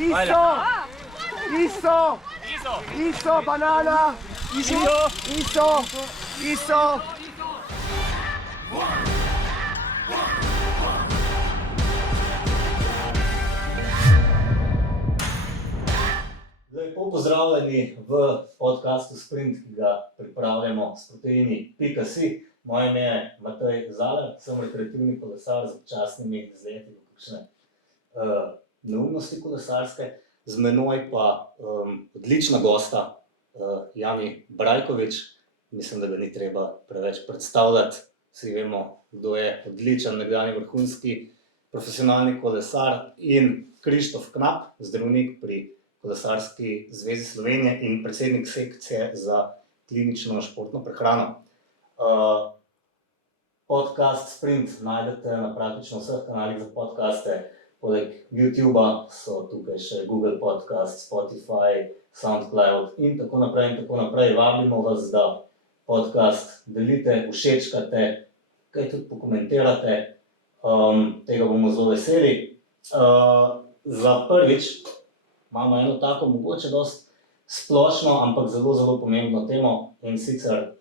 Iso, banana, Iso. Lepo pozdravljeni v podcastu Sprint, ki ga pripravljamo s proteini.si. Moje ime je Matej Zaler, sem rekreativni kolesar z občasnimi izleti v kakšne neumnosti kolesarske. Z menoj pa odlična gosta, Jani Brajkovič. Mislim, da ga ni treba preveč predstavljati. Vsi vemo, kdo je odličen nekdanji vrhunski profesionalni kolesar, in Krištof Knap, zdravnik pri Kolesarski zvezi Slovenije in predsednik sekcije za klinično športno prehrano. Podcast Sprint najdete na praktično vseh kanalih za podcaste. Poleg YouTubea so tukaj še Google Podcast, Spotify, SoundCloud in tako naprej. Vabimo vas, da podcast delite, všečkate, kaj tudi pokomentirate. Tega bomo zelo veseli. Za prvič imamo eno tako mogoče dosti splošno, ampak zelo pomembno temo, in sicer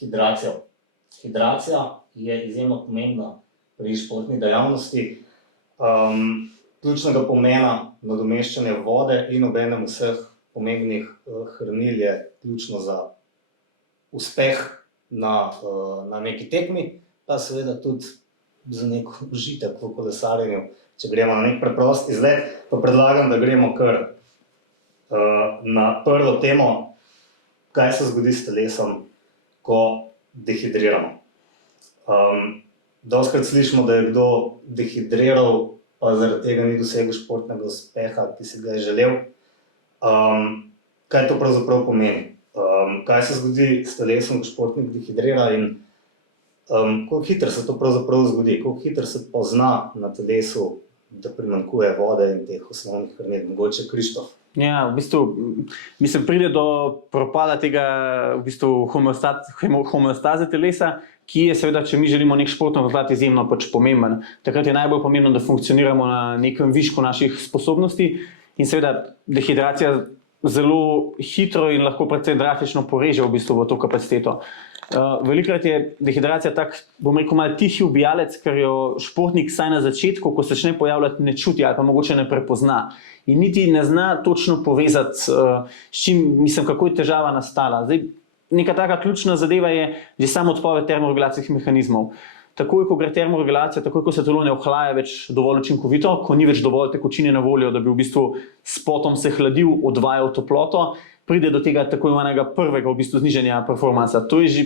hidracijo. Hidracija je izjemno pomembna pri športni dejavnosti. Ključnega pomena nadomeščanje vode in obenem vseh pomembnih hranil je ključno za uspeh na neki tekmi, pa seveda tudi za nek užitek v kolesarjenju. Če gremo na nek preprost izlet, pa predlagam, da gremo kar na prvo temo, kaj se zgodi s telesom, ko dehidriramo. Dostikrat slišimo, da je kdo dehidriral, pa zaradi tega ni dosegel športnega uspeha, ki si ga je želel. Kaj to pravzaprav pomeni? Kaj se zgodi s telesom, ko športnik dehidrira, in koliko hitro se to pravzaprav zgodi? Koliko hitro se pozna na telesu, da primanjkuje vode in teh osnovnih hranil? Mogoče Krištof? Ja, v bistvu pride do propada tega homeostaze telesa, ki je seveda, če mi želimo nek športni rezultat, izjemno pomemben. Takrat je najbolj pomembno, da funkcioniramo na nekem višku naših sposobnosti, in seveda dehidracija zelo hitro in lahko precej drastično poreže v to kapaciteto. Velikokrat je dehidracija tak, malo tihi ubijalec, ker jo športnik saj na začetku, ko se začne pojavljati, ne čuti ali pa mogoče ne prepozna. In niti ne zna točno povezati, s čim, kako je težava nastala. Neka taka ključna zadeva je že samo odpoved termoregulacijskih mehanizmov. Takoj, ko gre termoregulacija, takoj, ko se telo ne ohlaja več dovolj učinkovito, ko ni več dovolj tekočine na voljo, da bi s potom se hladil, odvajal toploto, pride do tega tako imenega prvega znižanja performansa. To je že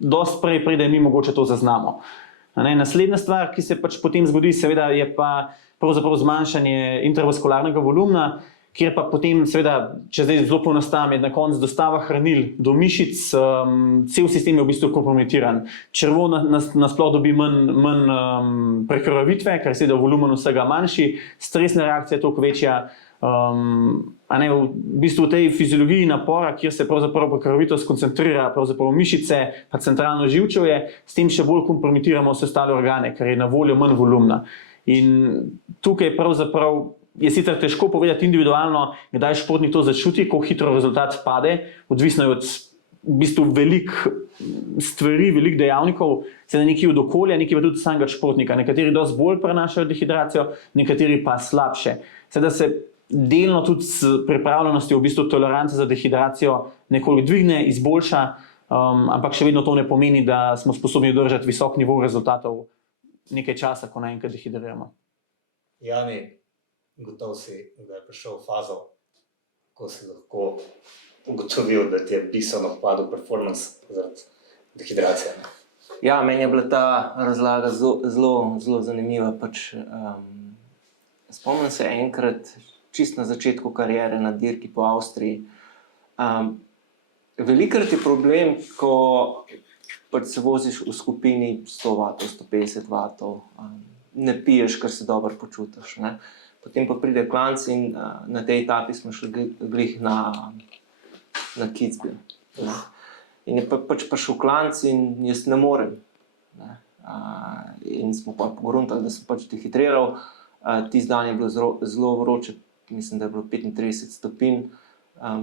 dosti prej, preden mi mogoče to zaznamo. Naslednja stvar, ki se potem zgodi, seveda je pa pravzaprav zmanjšanje intravaskularnega volumna, kjer pa potem, seveda, če zdaj zelo poenostavim, na koncu dostava hranil do mišic, cel sistem je kompromitiran. Črevo nasploh dobi manj prekrvavitve, ker je volumen vsega manjši, stresna reakcija je toliko večja. V tej fiziologiji napora, kjer se pravzaprav prekrvavitev skoncentrira v mišice, pa centralno živčevje, s tem še bolj kompromitiramo vse ostale organe, ker je na voljo manj volumna. In tukaj pravzaprav je sicer težko povedati individualno, kdaj športnik to začuti, koliko hitro rezultat pade, odvisno je od veliko stvari, veliko dejavnikov, seveda nekaj od okolja, nekaj pa tudi samega športnika. Nekateri dosti bolj prenašajo dehidracijo, nekateri pa slabše. Seveda se delno tudi s pripravljenostjo tolerance za dehidracijo nekoliko dvigne, izboljša, ampak še vedno to ne pomeni, da smo sposobni držati visok nivo rezultatov nekaj časa, ko naenkrat dehidriramo. Jani, gotovo si, da je prišel fazo, ko si lahko ugotovil, da ti je bistveno padel performance zaradi dehidracije. Ja, meni je bila ta razlaga zelo zanimiva. Spomnim se enkrat, čisto na začetku kariere na dirki po Avstriji. Velikokrat je problem, ko se voziš v skupini 100 vatov, 150 vatov, ne piješ, ker se dobro počutiš. Potem pa pride klanc in na tej etapi smo šli glih na Kitzbühel. In je prišel klanc in jaz ne morem. In smo pa pogruntali, da sem dehidriral. Tisti dan je bilo zelo vroče, mislim, da je bilo 35 stopinj,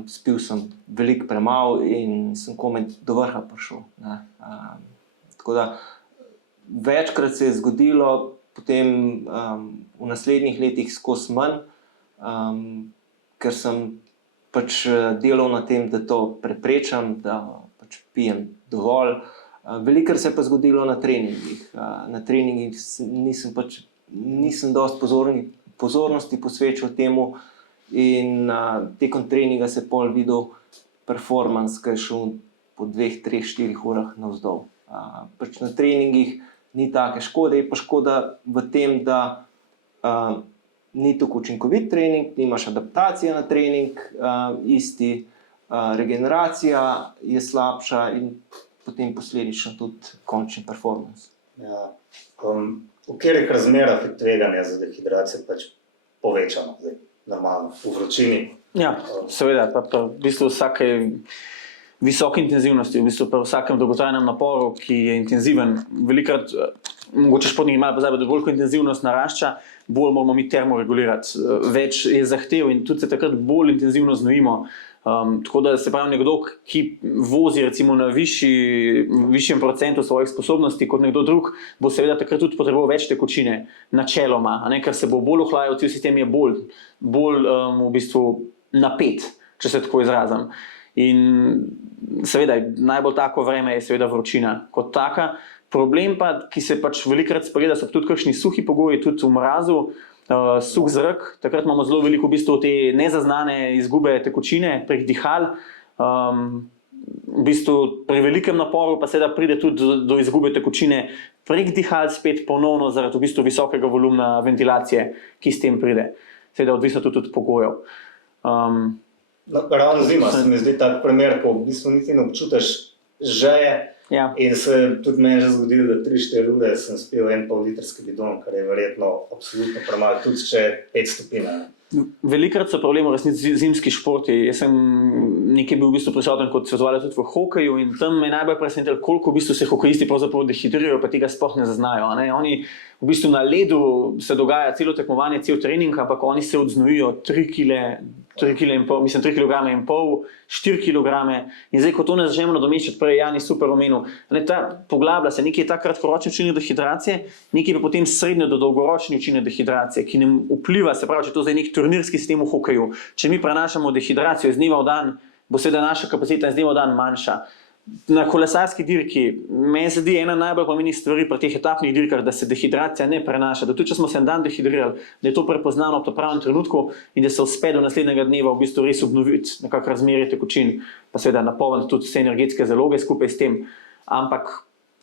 spil sem veliko premalo in sem komaj do vrha prišel. Ne. Tako da večkrat se je zgodilo, potem v naslednjih letih skozi manj, ker sem pač delal na tem, da to preprečam, da pač pijem dovolj. Velikokrat se je pa zgodilo na treningih. Na treningih nisem dosti pozornosti posvečal temu in tekom treninga se pol videl performance, ki je šel po 2, 3, 4 urah navzdol. Pač na treningih ni take škode, je pa škoda v tem, da ni tako učinkovit trening, nimaš adaptacije na trening, regeneracija je slabša in potem posledično tudi končni performance. Ja. V katerih razmerah je tveganje za dehidracijo pač povečano, zdaj, normalno, v vročini? Ja, seveda, pa v bistvu vsake visoke intenzivnosti, v bistvu pri vsakem dolgotrajnem naporu, ki je intenziven, velikokrat, mogoče športniki imajo pozabi, da bolj ko intenzivnost narašča, bolj moramo mi termoregulirati, več je zahtev in tudi se takrat bolj intenzivno znojimo. Tako da se pravi nekdo, ki vozi recimo na višjem procentu svojih sposobnosti kot nekdo drug, bo seveda takrat tudi potreboval več tekočine, načeloma, ker se bo bolj ohlajal, cel sistem je bolj v bistvu napet, če se tako izrazim. In seveda najbolj tako vreme je seveda vročina kot taka. Problem pa, ki se pač velikokrat sprejeda, so tudi kakšni suhi pogoji, tudi v mrazu, suh zrak, takrat imamo zelo veliko v bistvu te nezaznane izgube tekočine prek dihal. V bistvu pri velikem naporu pa seveda pride tudi do izgube tekočine prek dihal spet ponovno zaradi v bistvu visokega volumna ventilacije, ki s tem pride. Seveda odvisno tudi od pogojev. Ravno zima se mi zdi tak primer, ko v bistvu niti ne občutiš žeje. Ja. In se je tudi meni že zgodilo, da 3-4 ure sem spil 1,5 litrski bidon, kar je verjetno absolutno premalo, tudi če je 5 stopinj. Velikokrat so problem v resnici zimski športi. Jaz sem nekaj bil v bistvu prisoten kot svetovalec tudi v hokeju in tam me najbolj presenetilo, koliko v bistvu se hokejisti pravzaprav dehidrirajo, pa tega sploh ne zaznajo. Oni v bistvu na ledu se dogaja celo tekmovanje, cel trening, ampak oni se odznojijo 3 kg, mislim 3,5 kg, 4 kg. In zdaj, ko to ne začnemo nadomeščati, prej Jani super omenil, ta poglablja se, nekaj je ta kratkoročni učinek dehidracije, nekaj pa potem srednjo do dolgoročni učinek dehidracije, ki nam vpliva, se pravi, če to zdaj nek turnirski sistem v hokeju. Če mi prenašamo dehidracijo iz dneva v dan, bo seveda naša kapaciteta iz dneva v dan manjša. Na kolesarski dirki meni se zdi ena najbolj pomembnih stvari pri teh etapnih dirkah, da se dehidracija ne prenaša, da tudi če smo se en dan dehidrirali, da je to prepoznano v pravem trenutku in da se uspe do naslednjega dneva v bistvu res obnoviti nekako razmerje tekočin, pa seveda napolniti tudi vse energetske zaloge skupaj s tem. Ampak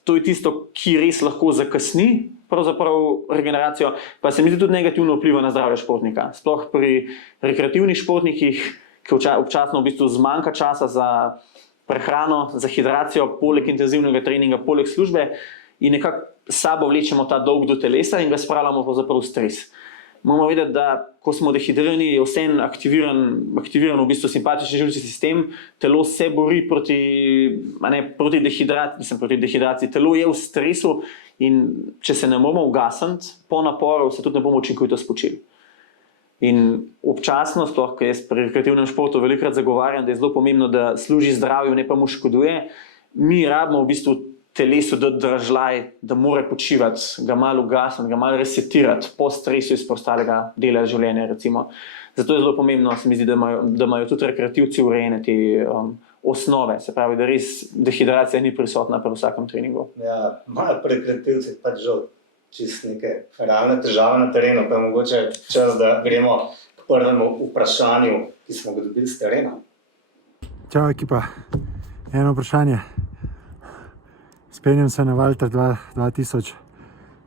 to je tisto, ki res lahko zakasni pravzaprav regeneracijo, pa se mi zdi tudi negativno vpliva na zdravje športnika. Sploh pri rekreativnih športnikih, ki občasno v bistvu zmanjka časa za prehrano, za hidracijo, poleg intenzivnega treninga, poleg službe in nekako sabo vlečemo ta dolg do telesa in ga spravljamo pravzaprav v stres. Moramo vedeti, da ko smo dehidrirani, je vseeno aktiviran v bistvu simpatični živčni sistem, telo se bori proti dehidraciji, telo je v stresu in če se ne bomo ugasniti, po naporu se tudi ne bomo učinkovito spočili. In občasno, sploh, ker jaz pri rekreativnem športu velikokrat zagovarjam, da je zelo pomembno, da služi zdravju, ne pa mu škoduje, mi rabimo v bistvu telesu dati dražljaj, da mora počivati, ga malo ugasniti, ga malo resetirati po stresu iz preostalega dela življenja, recimo. Zato je zelo pomembno, se mi zdi, da imajo tudi rekreativci urejene te osnove, se pravi, da res dehidracija ni prisotna pri vsakem treningu. Ja, imajo pri rekreativcih pač žal čisto neke realne težave na terenu, pa je mogoče čas, da gremo k prvemu vprašanju, ki smo ga dobili z terena. Čau ekipa, eno vprašanje. Spenjem se na Valter 2000,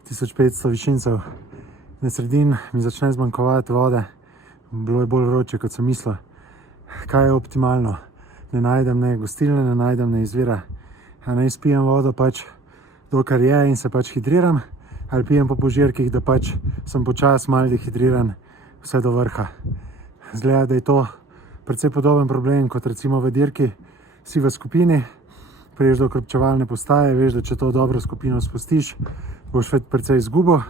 1500 višincev. Na sredini mi začne zmanjkovati vode, bilo je bolj vroče, kot sem mislil. Kaj je optimalno? Ne najdem ne gostilne, ne najdem ne izvira. Naj spijem vodo pač dokar je in se pač hidriram, ali pijem po požirkih, da pač sem počas malo dehidriran vse do vrha. Zgleda, da je to precej podoben problem kot recimo v dirki. Si v skupini, priješ do okrepčevalne postaje, veš, da če to dobro skupino spustiš, boš precej izgubil,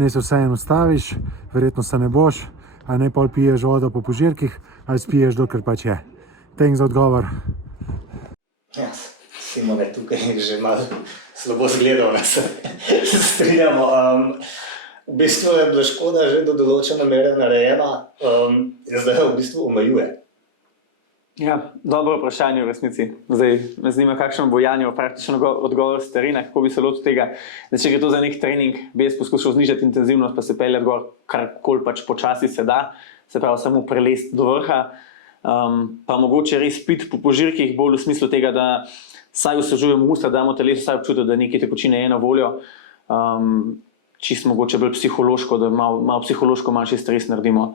ne se vseeno ustaviš, verjetno se ne boš, a ne pol piješ vodo po požirkih, ali spiješ, dokler pač je. Thanks za odgovor. Ja, Simon je tukaj že malo slabo zgledal, da se strinjamo. V bistvu je bila škoda že do določene mere narejena in zdaj jo v bistvu omejuje. Ja, dobro vprašanje v resnici. Zdaj me zanima, kakšno bo Janjo praktičen odgovor s terena, kako bi se lotil tega. Zdaj, če gre to za nek trening, bi jaz poskušal znižati intenzivnost, pa se peljati gor karkoli pač počasi se da, se pravi samo prelesti do vrha. Pa mogoče res piti po požirkih, bolj v smislu tega, da saj osvežujemo usta, damo telesu saj občutek, da neke tekočine je na voljo. Čisto mogoče bolj psihološko, da malo psihološko manjši stres naredimo.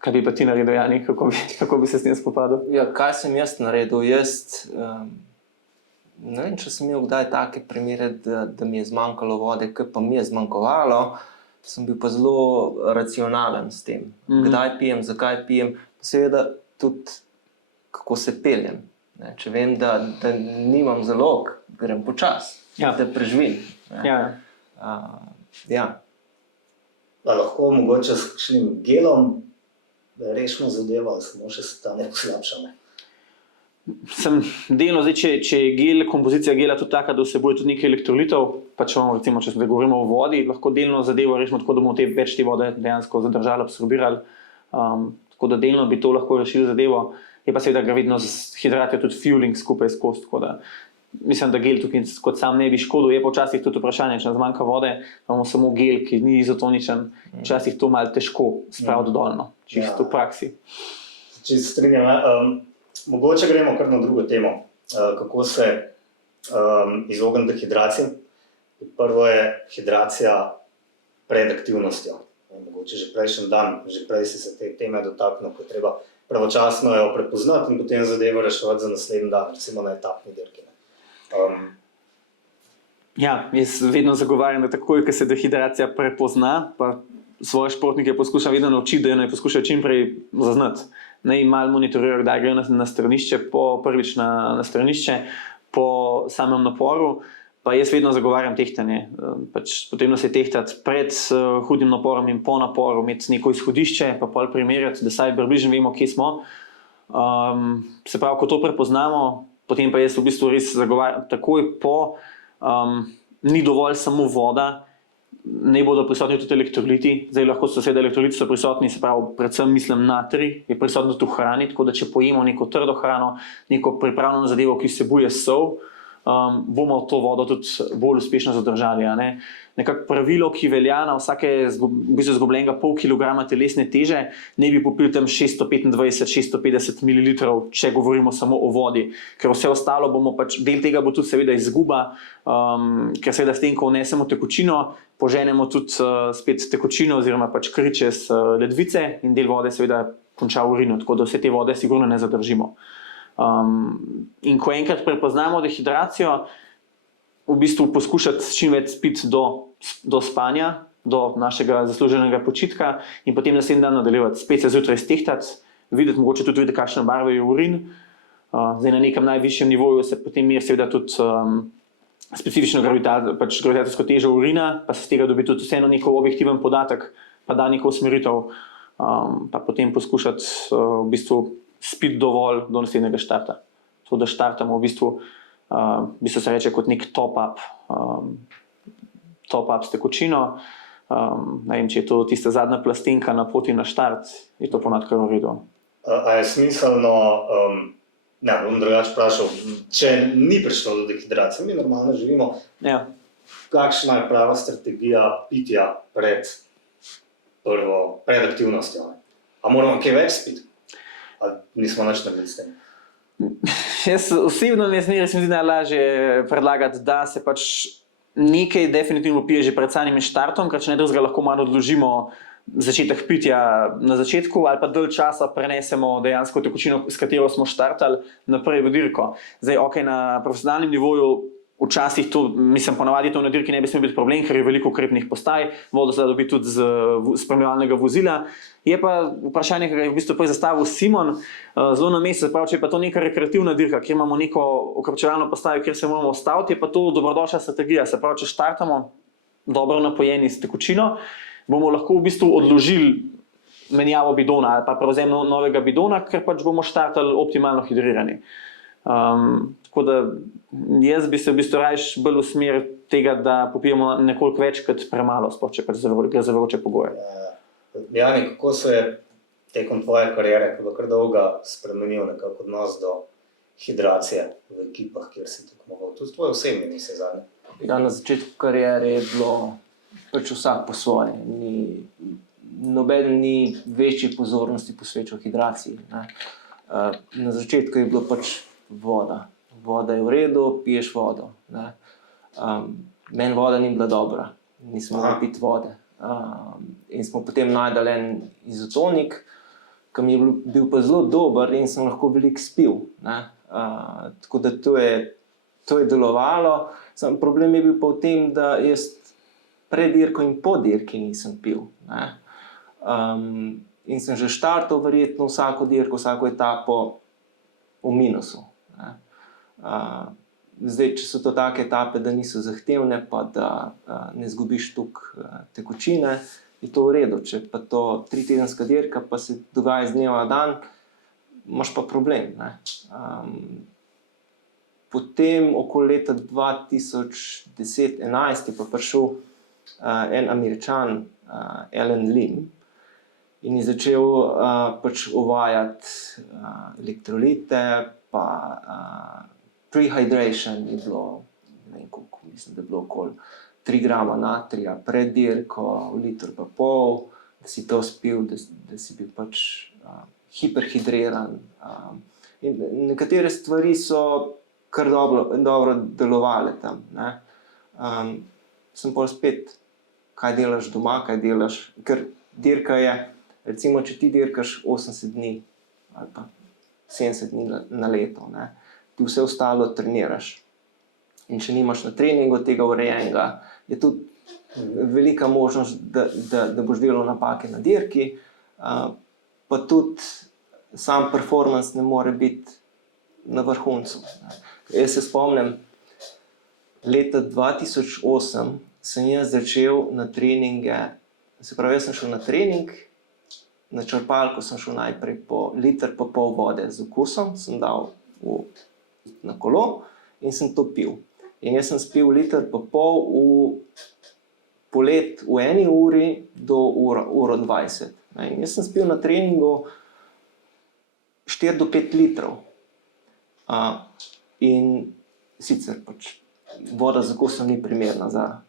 Kaj bi pa ti naredil, Jani? Kako bi se s tem spopadal? Ja, kaj sem jaz naredil? Ne vem, če sem imel kdaj take primere, da mi je zmanjkalo vode, ker pa mi je zmanjkovalo, sem bil pa zelo racionalen s tem. Kdaj pijem, zakaj pijem, pa seveda tudi kako se peljem. Ne? Če vem, da nimam zalog, grem počas, da preživim. Ja. Pa lahko mogoče s kakšnim gelom rešimo zadevo, ali samo še stanje poslabšane. Delno, če je gel, kompozicija gela tudi taka, da vsebuje tudi nekaj elektrolitov, pa recimo, če govorimo o vodi, lahko delno zadevo rešimo tako, da bomo več te vode dejansko zadržali, absorbirali. Tako da delno bi to lahko rešili zadevo. Je pa seveda gravidno z hidratijo tudi fueling skupaj skozi, tako da mislim, da gel tukaj kot sam ne bi škodil. Je pa včasih tudi vprašanje, če nam zmanjka vode, imamo samo gel, ki ni izotoničen, včasih to malo težko spraviti dolno, čisto v praksi. Čisto strinjam. Mogoče gremo kar na drugo temo, kako se izogniti dehidraciji. Prvo je hidracija pred aktivnostjo. Mogoče že prejšnji dan, že prej si se te teme dotaknil, ko treba pravočasno jo prepoznati in potem zadevo reševati za naslednji dan, recimo na etapni dirki. Ja, jaz vedno zagovarjam, da takoj, ko se dehidracija prepozna, pa svoje športnike poskušam vedno naučiti, da jo naj poskušajo čim prej zaznati. Naj malo monitorirajo, kdaj grejo na stranišče, prvič na stranišče, po samem naporu, pa jaz vedno zagovarjam tehtanje. Potrebno se tehtati pred hudim naporom in po naporu, imeti neko izhodišče, pa pol primerjati, da saj približno vemo, kje smo. Se pravi, ko to prepoznamo, potem pa jaz v bistvu res zagovarjam takoj po, ni dovolj samo voda, ne bodo prisotni tudi elektroliti. Zdaj lahko so seveda elektroliti so prisotni, se pravi, predvsem mislim natrij, je prisotno tudi v hrani, tako da če pojemo neko trdo hrano, neko pripravljeno zadevo, ki vsebuje sol, bomo to vodo tudi bolj uspešno zadržali. Nekako pravilo, ki velja na vsake izgubljenega pol kilograma telesne teže, ne bi popili tam 625-650 ml, če govorimo samo o vodi. Ker vse ostalo bomo pač, del tega bo tudi seveda izguba, ker seveda s tem, ko vnesemo tekočino, poženemo tudi spet tekočino oziroma pač kri čez ledvice in del vode seveda konča v urinu, tako da vse te vode sigurno ne zadržimo. In ko enkrat prepoznamo dehidracijo, v bistvu poskušati čim več spiti do spanja, do našega zasluženega počitka in potem naslednji dan nadaljevati. Spet se zjutraj stehtati, videti, mogoče tudi videti, kakšne barve je urin. Zdaj na nekem najvišjem nivoju se potem meri seveda tudi specifično gravitacijsko težo urina, pa se z tega dobi tudi vseeno neko objektiven podatek, pa da neko usmeritev, pa potem poskušati v bistvu spiti dovolj do naslednjega štarta. To, da štartamo v bistvu se reče kot nek top-up s tekočino. Ne vem, če je to tista zadnja plastenka na poti na štart, je to ponad kar v redu. A je smiselno, bom drugače vprašal, če ni prišlo do dehidracije, mi normalno živimo, kakšna je prava strategija pitja pred aktivnostjo? A moramo kaj več spiti? Ali nismo nič naredili s tem? Jaz osebno mi se mi zdi najlažje predlagati, da se pač nekaj definitivno pije že pred samim štartom, ker če ne drugega lahko malo odložimo začetek pitja na začetku ali pa dalj časa prenesemo dejansko tekočino, s katero smo štartali, naprej v dirko. Zdaj, na profesionalnem nivoju včasih to, mislim, ponavadi to na dirki ne bi smel biti problem, ker je veliko ukrepnih postaj, vodo se da dobi tudi z spremljevalnega vozila. Je pa vprašanje, ki ga je v bistvu prej zastavil Simon, zelo na mestu, se pravi, če je pa to neka rekreativna dirka, kjer imamo neko okrepčevalno postajo, kjer se moramo ustaviti, je pa to dobrodošla strategija. Se pravi, če štartamo dobro napojeni s tekočino, bomo lahko v bistvu odložili menjavo bidona ali pa prevzem novega bidona, ker pač bomo štartali optimalno hidrirani. Tako da jaz bi se v bistvu rajš bolj v smer tega, da popijemo nekoliko več kot premalo, sploh če pač gre za vroče pogoje. Jani, kako se je tekom tvoje kariere, ki je bila kar dolga, spremenil nekako odnos do hidracije v ekipah, kjer si tekmoval? Tudi tvoje osebne misli zadnje. Ja, na začetku kariere je bilo pač vsak po svoje. Noben ni večji pozornosti posvečal hidraciji. Ne. Na začetku je bilo pač voda. Voda je v redu, piješ vodo. Ne. Meni voda ni bila dobra, nisem mogel piti vode. In smo potem najdali en izotonik, ki mi je bil pa zelo dober in sem lahko veliko spil. Ne. Tako da to je delovalo. Sam problem je bil pa v tem, da jaz pred dirko in po dirki nisem pil. Ne. In sem že štartal verjetno vsako dirko, vsako etapo v minusu. Ne. Zdaj, če so to take etape, da niso zahtevne, pa da ne zgubiš toliko tekočine, je to v redu. Če pa to 3-tedenska dirka, pa se dogaja z dneva na dan, imaš pa problem. Ne. Potem, okoli leta 2010-2011, je pa prišel en Američan, Alan Lim, in je začel pač uvajati elektrolite, pa prehydration je bilo, ne vem koliko, mislim, da je bilo okoli 3 grama natrija pred dirko, liter pa pol, da si to spil, da si bil pač hiperhidriran. In nekatere stvari so kar dobro delovale tam. Ne. Sem pol spet, kaj delaš doma, kaj delaš, ker dirka je, recimo, če ti dirkaš 80 dni ali pa 70 dni na leto, ne, ti vse ostalo treniraš. In če nimaš na treningu tega urejenega, je tudi velika možnost, da boš delal napake na dirki, pa tudi sam performance ne more biti na vrhuncu. Jaz se spomnim, leta 2008 sem jaz začel na treninge, se pravi, jaz sem šel na trening, na črpalko sem šel najprej po liter pa pol vode z okusom, sem dal na kolo in sem to pil. In jaz sem spil liter pa pol polet v 1 uri do uro 20. In jaz sem spil na treningu 4 do 5 litrov. In sicer pač voda z okusom ni primerna za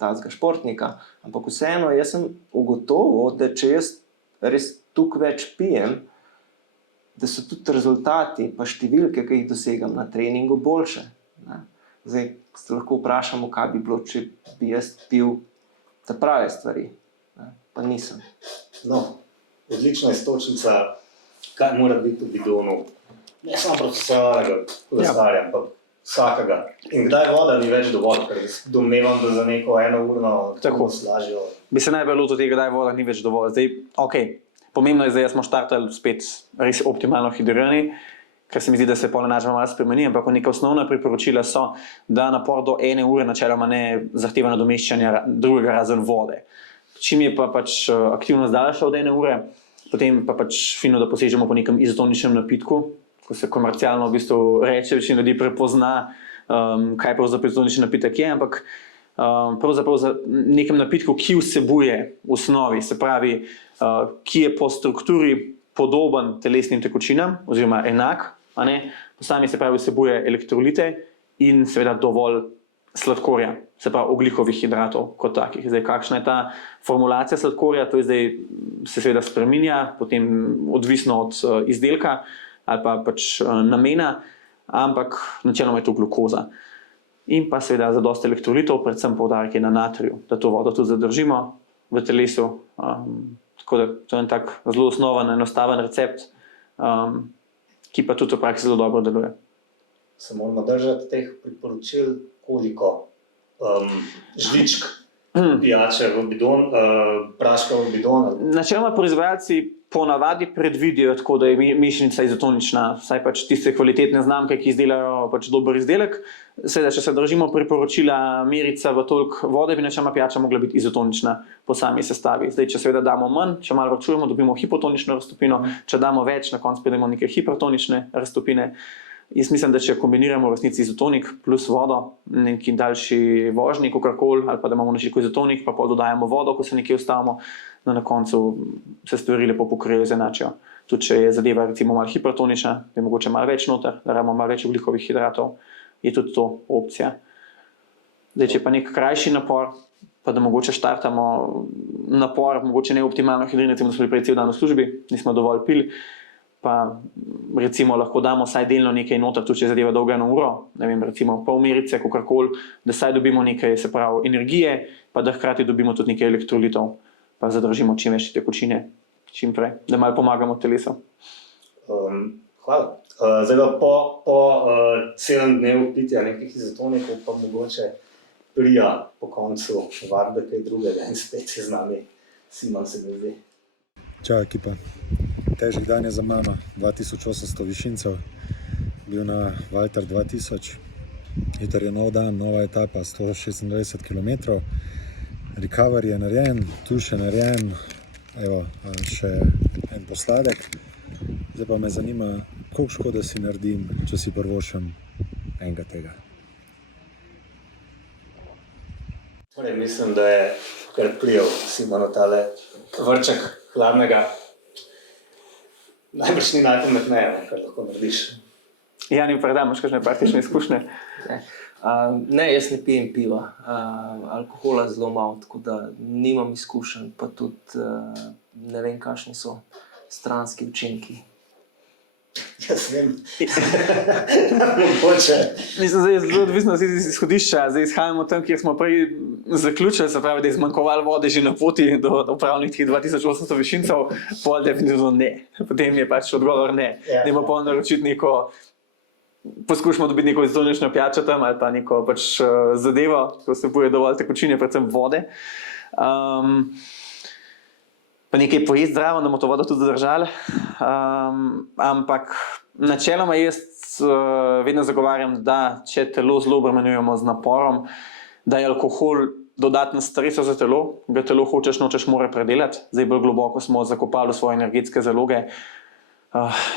tazga športnika, ampak vseeno jaz sem ugotovil, da če jaz res toliko več pijem, da so tudi rezultati pa številke, ki jih dosegam na treningu, boljše. Ne. Zdaj se lahko vprašamo, kaj bi bilo, če bi jaz pil te prave stvari. Ne. Pa nisem. No, odlična iztočnica, kaj mora biti v bidonu. Ne samo profesionalnega kolesarja, ampak vsakega. In kdaj voda ni več dovolj, ker domnevam, da za neko 1 urno tako slažjo. Bi se najbolj lotil tega, kdaj voda ni več dovolj. Zdaj, pomembno je, da smo štartali spet res optimalno hidrirani, ker se mi zdi, da se polnenačba malo spremeni, ampak neka osnovna priporočila so, da napor do 1 ure načeloma ne zahteva nadomeščanja drugega razen vode. Čim je pa pač aktivnost daljša od 1 ure, potem pa pač fino, da posežemo po nekem izotoničnem napitku, ko se komercialno v bistvu reče, večina ljudi prepozna, kaj pravzaprav izotonični napitek je, ampak pravzaprav za nekem napitku, ki vsebuje v osnovi, se pravi, ki je po strukturi podoben telesnim tekočinam, oziroma enak, po sami se pravi vsebuje elektrolite in seveda dovolj sladkorja, se pravi ogljikovih hidratov kot takih. Zdaj, kakšna je ta formulacija sladkorja, to je zdaj se seveda spreminja, potem odvisno od izdelka ali pa pač namena, ampak načeloma je to glukoza. In pa seveda zadosti elektrolitov, predvsem poudarek je na natriju, da to vodo tudi zadržimo v telesu. Tako da to je en tak zelo osnoven, enostaven recept, ki pa tudi v praksi zelo dobro deluje. Se moramo držati teh priporočil, koliko žličk pijače v bidon, praška v bidon. Načeloma proizvajalci ponavadi predvidijo tako, da je mišinica izotonična, vsaj pač tiste kvalitetne znamke, ki izdelajo pač dober izdelek. Seveda, če se držimo priporočila merica v toliko vode, bi načeloma pijača mogla biti izotonična po sami sestavi. Zdaj, če seveda damo manj, če malo varčujemo, dobimo hipotonično raztopino, če damo več, na koncu pridemo neke hipertonične raztopine. Jaz mislim, da če kombiniramo v resnici izotonik plus vodo, neki daljši vožnji, kakorkoli, ali pa da imamo načiko izotonik, pa dodajamo vodo, ko se nekje ustavimo, da na koncu se stvari lepo pokrijejo, izenačijo. Tudi če je zadeva recimo malo hipertonična, da je mogoče malo več noter, da rabimo malo več ogljikovih hidratov, je tudi to opcija. Zdaj, če pa nek krajši napor, pa da mogoče štartamo napor, mogoče ne optimalno hidrin, recimo da smo bili prej cel dan v službi, nismo dovolj pili, pa recimo lahko damo vsaj delno nekaj noter, tudi če zadeva dolga eno uro, ne vem, recimo pol merice, kakorkoli, da vsaj dobimo nekaj, se pravi, energije, pa da hkrati dobimo tudi nekaj elektrolitov, pa zadržimo čim več tekočine, čim prej, da malo pomagamo telesu. Hvala. Zdaj pa po celem dnevu pitja nekih izotonikov, pa mogoče prija po koncu vadbe kaj drugega in spet je z nami Simon Segrezi. Čau ekipa. Težek dan je za mama, 2800 višincev, bil na Valter 2000. Jutri je nov dan, nova etapa, 126 km. Recovery je narejen, tuš je narejen, evo, še en posladek. Zdaj pa me zanima, koliko škode si naredim, če si prvošem enega tega. Torej, mislim, da je kar prijel Simonu tale vrček hladnega. Najbrž ni najpametneje, kar lahko narediš. Jani, predam, imaš kakšne praktične izkušnje? Ne, jaz ne pijem piva, alkohola zelo malo, tako da nimam izkušenj, pa tudi ne vem, kakšni so stranski učinki. Jaz vem. Mogoče. Mislim, da je zelo odvisno iz izhodišča. Zdaj izhajamo tam, kjer smo prej zaključili, se pravi, da je zmanjkovalo vode že na poti do upravnih tih 2800 višincev, pol definitivno ne. Potem je pač odgovor ne. Dajmo pol naročiti neko, poskušamo dobiti neko izotonično pijačo tam ali pa neko pač zadevo, ko se poje dovolj tekočine, predvsem vode. Pa nekaj pojesti zdravo, da bomo to vodo tudi zadržali. Ampak načeloma jaz vedno zagovarjam, da če telo zelo obremenjujemo z naporom, da je alkohol dodaten stresor za telo, ga telo hočeš nočeš mora predelati. Zdaj bolj globoko smo zakopali svoje energetske zaloge.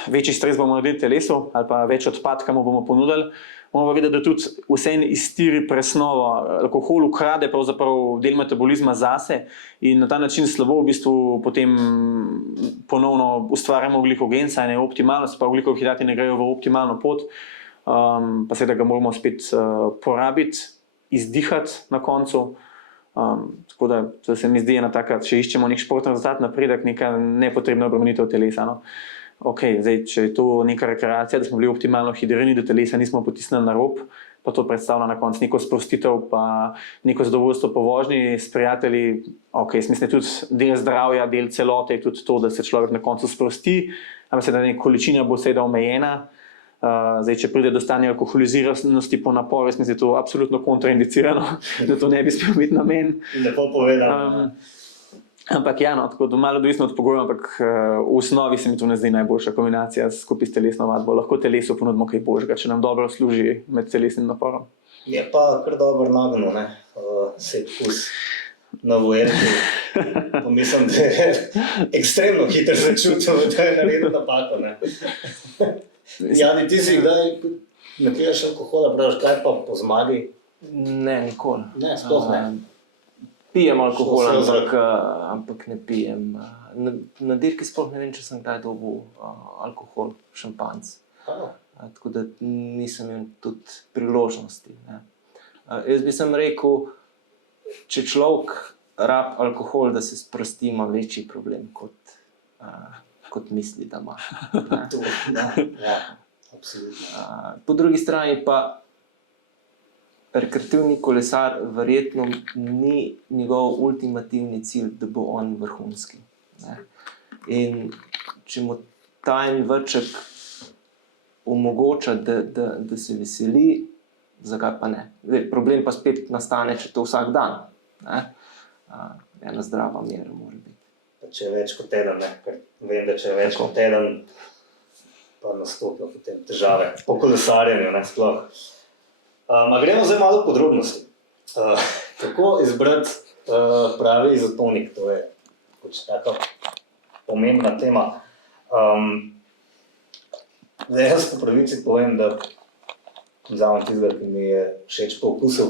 Večji stres bomo naredili telesu ali pa več odpadka mu bomo ponudili. Moramo pa vedeti, da tudi vseeno iztiri presnovo. Alkohol ukrade pravzaprav del metabolizma zase in na ta način slabo v bistvu potem ponovno ustvarjamo glikogen, saj ne optimalno, se pa ugljikovi hidrati ne grejo v optimalno pot, pa seveda ga moramo spet porabiti, izdihati na koncu. Tako da se mi zdi ena taka, če iščemo nek športni rezultat, napredek, neka nepotrebna obremenitev telesa. No. Ok, zdaj, če je to neka rekreacija, da smo bili optimalno hidrirani, da telesa nismo potisnili na rob, pa to predstavlja na koncu neko sprostitev, pa neko zadovoljstvo po vožnji s prijatelji. Ok, mislim, tudi del zdravja, del celote je tudi to, da se človek na koncu sprosti, ampak se da neka količina bo seveda omejena. Zdaj, če pride do stanja alkoholiziranosti po naporu, mislim, da je to absolutno kontraindicirano, da to ne bi smel biti namen. Lepo povedano. Ampak ja, no, tako da malo odvisno od pogojev, ampak v osnovi se mi to ne zdi najboljša kombinacija skupaj s telesno vadbo. Lahko telesu ponudimo kaj božjega, če nam dobro služi med telesnim naporom. Je pa kar dobro nagnil, ne? Sej pus na Vuelti. Pa mislim, da je ekstremno hitro začutil, da je naredil napako, ne? Jani, ti si kdaj ne piješ alkohola, praviš, kaj pa po zmagi? Ne, nikoli. Ne, sploh ne. Pijem alkohol, ampak ne pijem. Na dirki sploh ne vem, če sem kdaj dobil alkohol, šampanjec. Tako da nisem imel tudi priložnosti. Ne. Jaz bi sem rekel, če človek rab alkohol, da se sprosti, ima večji problem, kot misli, da ima. Ja, absolutno. Po drugi strani pa rekreativni kolesar verjetno ni njegov ultimativni cilj, da bo on vrhunski. Ne? In če mu ta en vrček omogoča, da se veseli, zakaj pa ne? Zdaj, problem pa spet nastane, če to vsak dan. Ne? ena zdrava mera mora biti. Pa če je več kot teden, ne? Ker vem, da če je več kot teden, pa nastopijo potem težave po kolesarjenju, ne, sploh. Gremo zdaj malo podrobnosti. Kako izbrati pravi izotonik, to je taka pomembna tema. Zdaj jaz po pravici povem, da vzamem tistega, ki mi je všeč po okusu,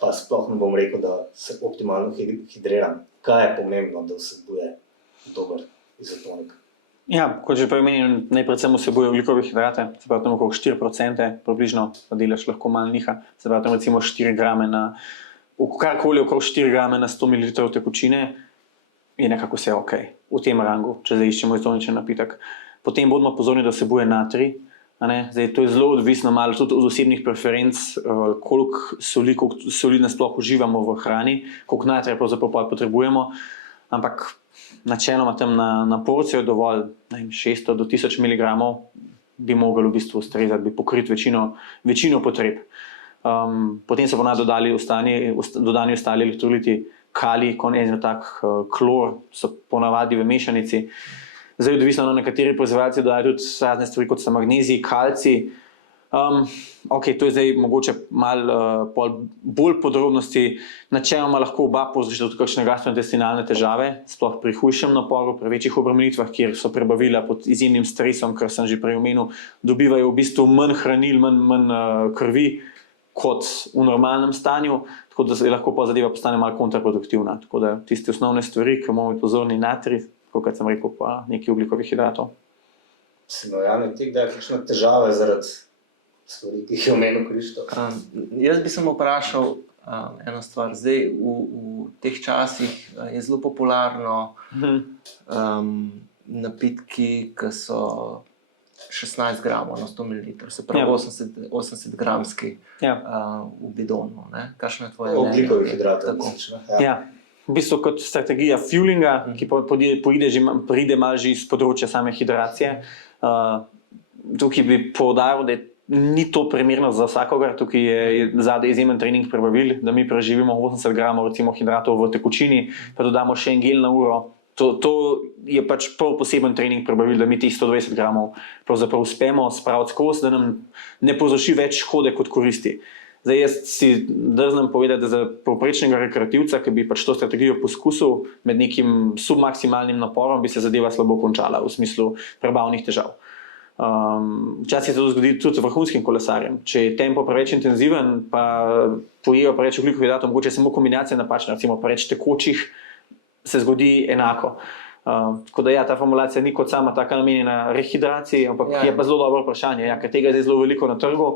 pa sploh ne bom rekel, da se optimalno hidriram. Kaj je pomembno, da vsebuje dober izotonik? Ja, kot že prej omenil, najpredvsem vsebuje ogljikove hidrate, se pravi tam okrog 4%, približno, da delež lahko malo niha, se pravi tam recimo 4 grame na, karkoli okrog 4 grame na 100 ml tekočine, je nekako vse ok, v tem rangu, če zdaj iščemo izotoničen napitek. Potem bodimo pozorni, da vsebuje natrij, zdaj to je zelo odvisno malo tudi od osebnih preferenc, koliko soli nasploh uživamo v hrani, koliko natrija pravzaprav potrebujemo, ampak načeloma tam na porcijo je dovolj 600 do 1000 mg bi mogli v bistvu ustrezati, bi pokriti večino potreb. Potem se bodo dodani ostali elektroliti, kalij, klor so ponavadi v mešanici. Zdaj odvisno, nekateri proizvajalci dodajo tudi razne stvari, kot so magnezij, kalcij. Ok, to je zdaj mogoče malo bolj podrobnosti. Načeloma lahko oba povzročita tudi kakšne gastrointestinalne težave, sploh pri hujšem naporu, pri večjih obremenitvah, kjer so prebavila pod izjemnim stresom, kar sem že prej omenil, dobivajo v bistvu manj hranil, manj krvi kot v normalnem stanju, tako da lahko pa zadeva postane malo kontraproduktivna. Tako da tiste osnovne stvari, ki moramo biti pozorni, natrij, kot sem rekel, pa nekaj ogljikovih hidratov. Si imel ti kdaj kakšne težave zaradi stvari, ki jih je omenil Krištof? Jaz bi samo vprašal eno stvar. Zdaj, v teh časih je zelo popularno napitki, ki so 16 gramov na 100 ml, se pravi 80 gramski v bidonu. Kakšno je tvoje mnenje? Ogljikovih hidratov, misliš, ne? Ja. V bistvu kot strategija fuelinga, ki pride malo že iz področja same hidracije. Tukaj bi poudaril, da ni to primerno za vsakogar, tukaj je zadaj izjemen trening prebavil, da mi preživimo 80 gramov recimo hidratov v tekočini, pa dodamo še en gel na uro. To je pač prav poseben trening prebavil, da mi tih 120 gramov pravzaprav uspemo spraviti skozi, da nam ne povzroči več škode kot koristi. Zdaj jaz si drznem povedati, da za povprečnega rekreativca, ki bi pač to strategijo poskusil med nekim submaksimalnim naporom, bi se zadeva slabo končala v smislu prebavnih težav. Včasih se to zgodi tudi vrhunskim kolesarjem. Če je tempo preveč intenziven, pa pojejo preveč ogljikovih hidratov, mogoče samo kombinacija napačna, recimo preveč tekočih, se zgodi enako. Tako da ja, ta formulacija ni kot sama taka namenjena rehidraciji, ampak je pa zelo dobro vprašanje, ker tega je zdaj zelo veliko na trgu.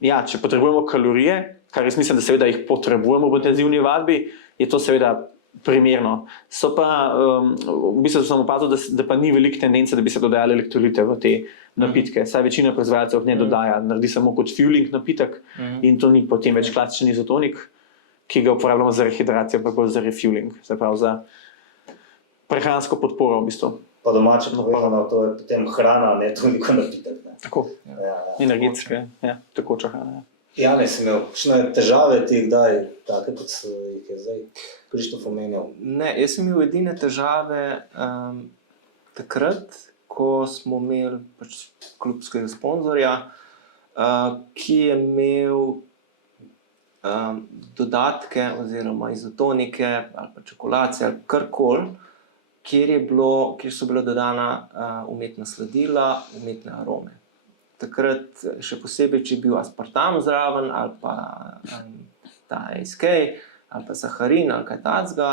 Ja, če potrebujemo kalorije, kar jaz mislim, da seveda jih potrebujemo v intenzivni vadbi, je to seveda primerno. So pa, v bistvu sem opazil, da pa ni veliko tendence, da bi se dodajali elektrolite v te napitke. Saj večina proizvajalcev ne dodaja, naredi samo kot fueling napitek in to ni potem več klasičen izotonik, ki ga uporabljamo za rehidracijo, pa bolj za refueling, se pravi za prehransko podporo v bistvu. Pa domače povedano, to je potem hrana, ne toliko napitek. Tako, energetska, tekoča hrana. Jane, si imel kakšne težave ti kdaj, take kot jih je zdaj Krištof omenjal? Ne, jaz sem imel edine težave takrat, ko smo imeli pač klubskega sponzorja, ki je imel dodatke oziroma izotonike ali pa čokolade ali karkoli, kjer so bila dodana umetna sladila, umetne arome. Takrat še posebej, če je bil aspartam zraven ali pa ta ASK ali pa saharin ali kaj takega,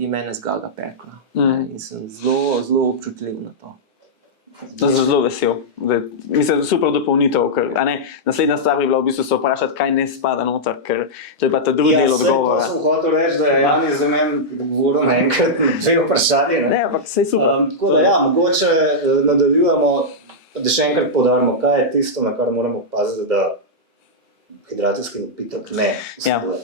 je mene zgaga pekla. In sem zelo, zelo občutljiv na to. Da sem zelo vesel. Mislim, super dopolnitev, ker naslednja stvar bi bila v bistvu se vprašati, kaj ne spada noter, ker to je pa ta drugi del odgovora. Ja, sem hotel reči, da je Jani za meni govoril naenkrat dve vprašanje. Ne, ampak saj super. Tako da ja, mogoče nadaljujemo, da še enkrat poudarimo, kaj je tisto, na kar moramo paziti, da hidracijski napitek ne vsebuje.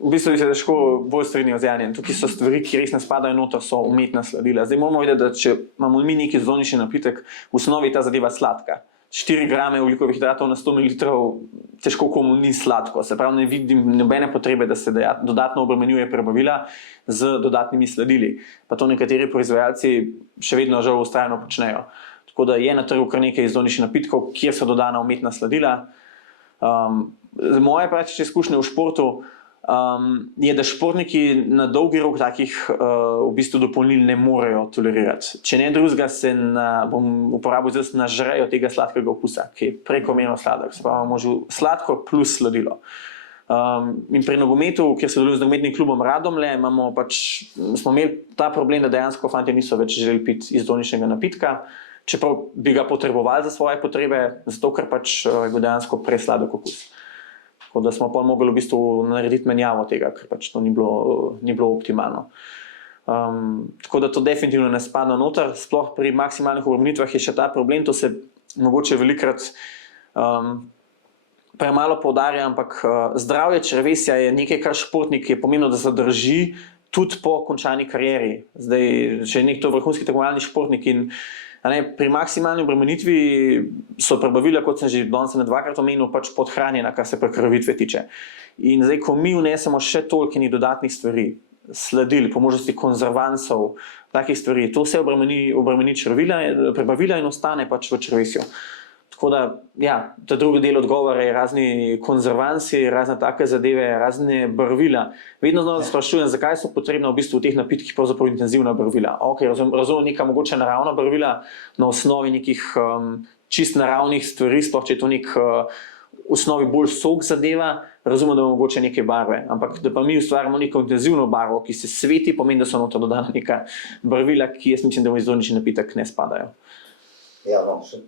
V bistvu bi se težko bolj strinjal z Janijem. Tukaj so stvari, ki res ne spadajo noter, so umetna sladila. Zdaj moramo vedeti, da če imamo mi neki izotonični napitek, v osnovi je ta zadeva sladka. 4 grame ugljikovih hidratov na 100 ml težko komu ni sladko. Se pravi, ne vidim nobene potrebe, da se dodatno obremenjuje prebavila z dodatnimi sladili. Pa to nekateri proizvajalci še vedno žal vztrajno počnejo. Tako da je na trgu kar nekaj izdolničnih napitkov, kjer so dodana umetna sladila. Moje praktične izkušnje v športu je, da športniki na dolgi rok takih v bistvu dopolnil ne morejo tolerirati. Če ne drugega, se bom uporabil zdaj nažrejo tega sladkega okusa, ki je prekomerno sladek. Se pravi, imamo sladko plus sladilo. In pri nogometu, kjer se delujem z nogometnim klubom Radomlje, smo imeli ta problem, da dejansko fantje niso več želeli piti izdolničnega napitka, čeprav bi ga potrebovali za svoje potrebe, zato ker je bil dejansko presladek okus. Tako da smo pa mogli v bistvu narediti menjavo tega, ker to ni bilo optimalno. Tako da to definitivno ne spada noter, sploh pri maksimalnih obremenitvah je še ta problem, to se mogoče velikrat premalo poudarja, ampak zdravje črevesja je nekaj, kar športnik je pomembno, da zadrži tudi po končani karieri. Zdaj, če je nekdo vrhunski tekmovalni športnik in pri maksimalni obremenitvi so prebavila, kot sem že danes dvakrat omenil, podhranjena, kar se prekrvitve tiče. In zdaj, ko mi vnesemo še toliko dodatnih stvari, sladil, po možnosti konzervansov, takih stvari, to se obremeni prebavila in ostane v črevesju. Tako da, ja, ta drugi del odgovora je razni konzervansi, razne take zadeve, razne barvila. Vedno znova sprašujem, zakaj so potrebna v bistvu v teh napitkih pravzaprav intenzivna barvila. Ok, razumem neka mogoče naravna barvila na osnovi nekih čist naravnih stvari, sploh če je to nek v osnovi bolj sok zadeva, razumem, da bo mogoče neke barve. Ampak da pa mi ustvarjamo neko intenzivno barvo, ki se sveti, pomeni, da so noter dodana neka barvila, ki jaz mislim, da v izdolnični napitek ne spadajo. Ja, no, še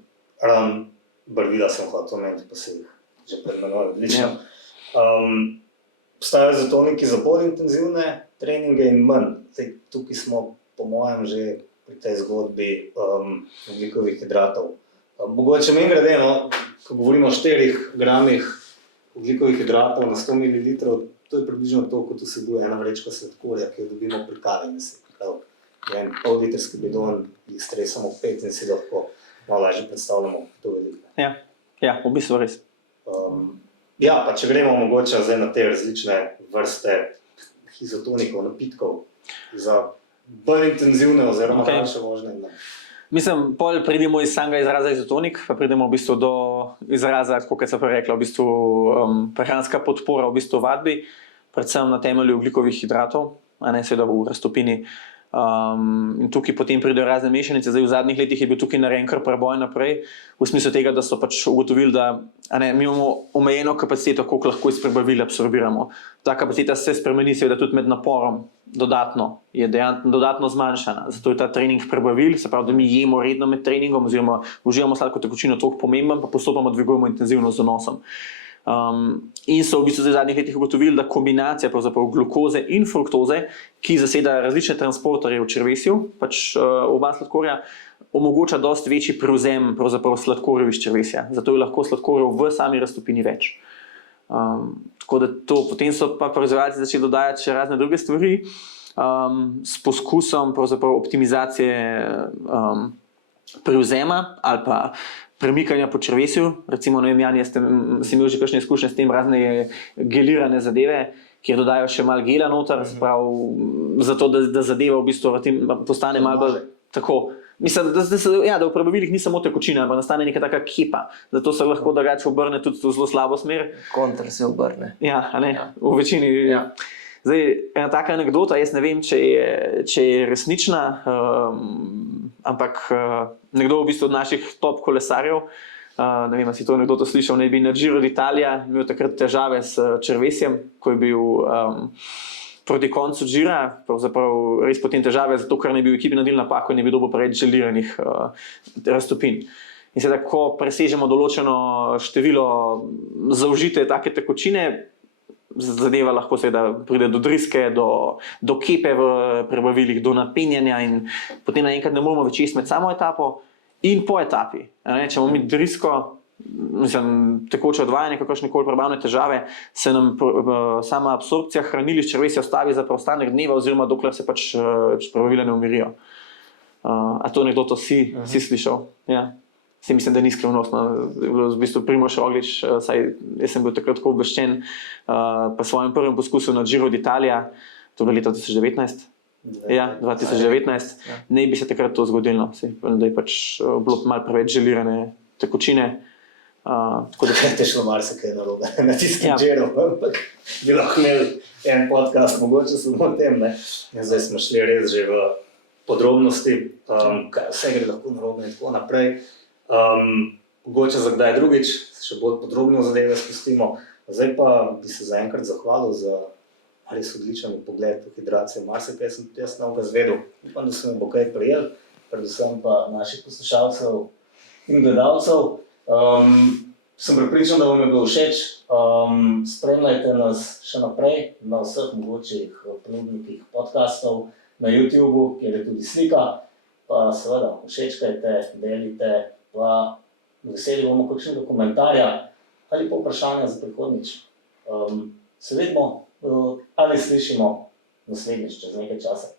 barvila sem hotel omeniti, pa se jih že pred menoj odlično. Obstajajo zato neki za bolj intenzivne treninge in manj. Tukaj smo, po mojem, že pri tej zgodbi ugljikovih hidratov. Mogoče meni grede, ko govorimo o 4 gramih ugljikovih hidratov na 100 ml, to je približno to, kot vsebuje ena vrečka sladkorja, ki jo dobimo pri kavi. En pol-litrski bidon, jih stresamo 5 in si lahko malo lažje predstavljamo to veliko. Ja, v bistvu res. Ja, pa če gremo mogoče zdaj na te različne vrste izotonikov, napitkov za bolj intenzivne oziroma daljše vožnje. Mislim, pol pridemo iz samega izraza izotonik, pa pridemo v bistvu do izraza, kot sem prej rekla, v bistvu prehranska podpora v bistvu vadbi, predvsem na temelju ugljikovih hidratov, a ne seveda v raztopini. In tukaj potem pridejo razne mešanice. Zdaj v zadnjih letih je bil tukaj narejen kar preboj naprej, v smislu tega, da so ugotovili, da mi imamo omejeno kapaciteto, koliko lahko iz prebavil absorbiramo. Ta kapaciteta se spremeni seveda tudi med naporom, je dodatno zmanjšana. Zato je ta trening prebavil, se pravi, da mi jemo redno med treningom oziroma uživamo sladko tekočino toliko pomemben, pa postopoma dvigujemo intenzivno z vnosom. In so v bistvu v zadnjih letih ugotovili, da kombinacija glukoze in fruktoze, ki zaseda različne transporterje v črevesju, oba sladkorja, omogoča dosti večji prevzem sladkorjev iz črevesja. Zato je lahko sladkorjev v sami raztopini več. Tako da potem so pa proizvajalci začeli dodajati še razne druge stvari s poskusom optimizacije prevzema ali pa premikanja po črevesju. Recimo, ne vem, Jan, si imel že kakšne izkušnje s tem, razne gelirane zadeve, kjer dodajo še malo gela noter, zato da zadeva v bistvu postane malo bolj tako. Mislim, da v prebavilih ni samo tekočina, ampak nastane neka taka kepa. Zato se lahko drugače obrne tudi v zelo slabo smer. Kontra se obrne. Ja, v večini. Zdaj, ena taka anekdota, jaz ne vem, če je resnična, ampak nekdo v bistvu od naših top kolesarjev, ne vem, si to anekdoto slišal, ne bi na Giro d'Italia imel takrat težave s črvesjem, ko je bil proti koncu Gira, pravzaprav res potem težave, zato ker ne bi v ekipi naredili napako in ne bi dobil preveč želiranih raztopin. In seveda, ko presežemo določeno število zaužite take tekočine, zadeva lahko seveda pride do driske, do kepe v prebavilih, do napenjanja in potem naenkrat ne moramo več jesti med samo etapo in po etapi. Če imamo mi drisko, tekoče odvajanje, kakršnekoli prebavne težave, se nam sama absorpcija hranil iz črevesja ustavi za preostanek dneva oziroma dokler se prebavila ne umirijo. A to anekdoto si slišal? Ja. Se mislim, da ni skrivnostno. Je bilo v bistvu Primož Roglič, saj jaz sem bil takrat tako obveščen, pa svojem prvem poskusu na Giro d'Italia, to je bilo leta 2019. Ja, 2019. Ne bi se takrat to zgodilo, da je pač bilo malo preveč želirane tekočine. Tako da te šlo marsikaj narobe na tistem Ja. Giru, ampak bi lahko imeli en podcast, mogoče samo o tem, ne. In zdaj smo šli res že v podrobnosti, kaj vse gre lahko narobe in tako naprej. Mogoče za kdaj drugič, še bolj podrobno zadeve spustimo. Zdaj pa bi se zaenkrat zahvalil za res odličen pogled v hidracijo. Marsikaj sem tudi jaz novega izvedel. Upam, da se mi bo kaj prijel, predvsem pa naših poslušalcev in gledalcev. Sem prepričan, da vam je bilo všeč. Spremljajte nas še naprej na vseh mogočih ponudnikih podcastov, na YouTubeu, kjer je tudi slika. Pa seveda všečkajte, delite, pa veseli bomo kakšnega komentarja ali pa vprašanja za prihodnjič. Se vidimo ali slišimo naslednjič čez nekaj časa.